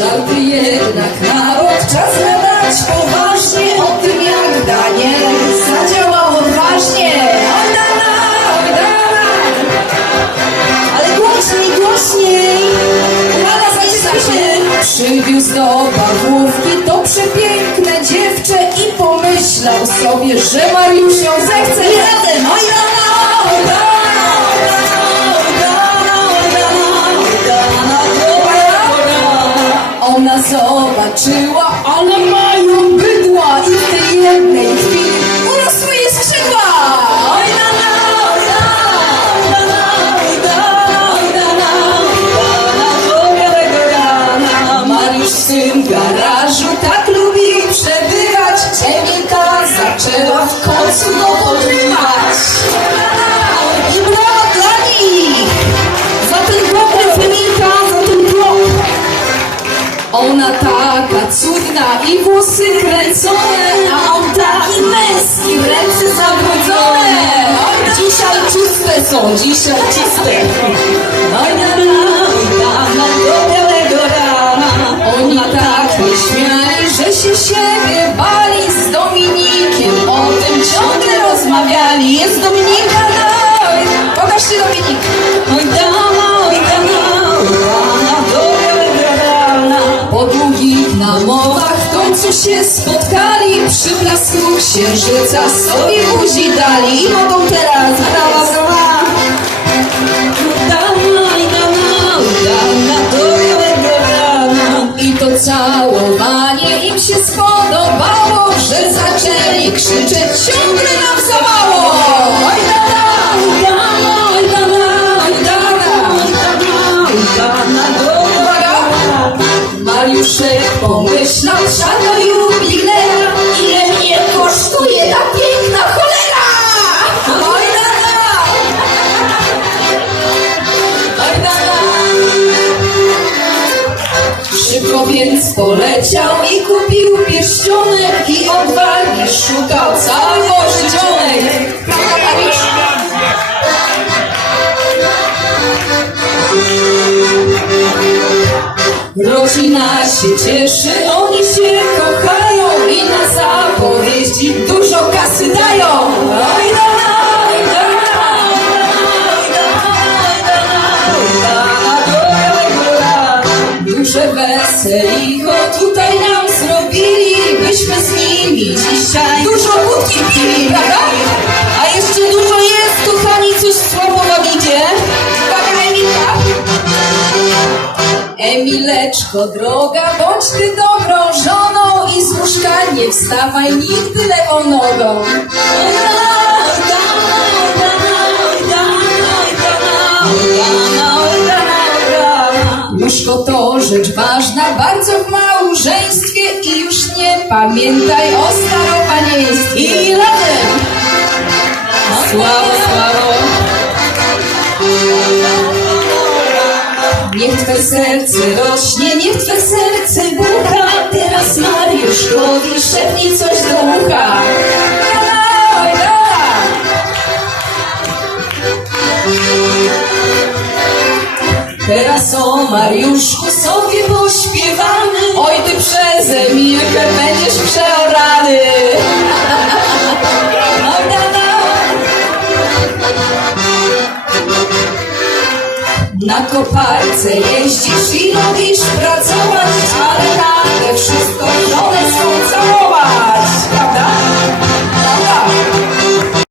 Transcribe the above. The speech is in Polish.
Żarty jednak narod czas gadać poważnie o tym jak Daniel zadziałał odważnie. Oj, dana, oj, dana. Ale głośniej, głośniej. Uwaga, zaczynamy. Przywiózł do Pawłówki to przepiękne dziewczę i pomyślał sobie, że Mariusz ją zechce. Razem, zobaczyła, ale mają bydła i w tej jednej chwili urosły jej skrzydła. Oj. Mariusz w tym garażu tak lubi przebywać. Emilka zaczęła w końcu go podrywać. I włosy kręcone, a on taki męski, ręce zabrudzone. Dzisiaj czyste są, dzisiaj czyste. Oj, na rana, do białego rana. Oni tak nie śmiali, że się siebie bali z Dominikiem. O tym ciągle rozmawiali. Jest Dominika, się spotkali Przy blasku księżyca sobie buzi dali. I mogą teraz brawa, i to całowanie im się spodobało Że zaczęli krzyczeć ciągle nam Mariuszek pomyślał, szanuj jubilera, ile mnie kosztuje ta piękna cholera! Oj, dana! Oj, dana! Szybko więc poleciał i kupił pierścionek i odwagi szukał cały Rodzina się cieszy, oni się kochają i na zapowiedzi dużo kasy dają. Do białego rana. Duże weselicho tutaj nam zrobili, byśmy z nimi dzisiaj dużo wódki Emileczko droga, bądź ty dobrą żoną i z łóżka nie wstawaj nigdy lewą nogą. Łóżko to rzecz ważna, bardzo w małżeństwie i już nie pamiętaj o staropanieństwie. I razem! Sławo, Niech twe serce rośnie, niech twe serce bucha. Teraz Mariuszkowi szepnij coś do ucha. Teraz o Mariuszku sobie pośpiewamy. Oj, ty przez Emilkę Na koparce jeździsz i lubisz pracować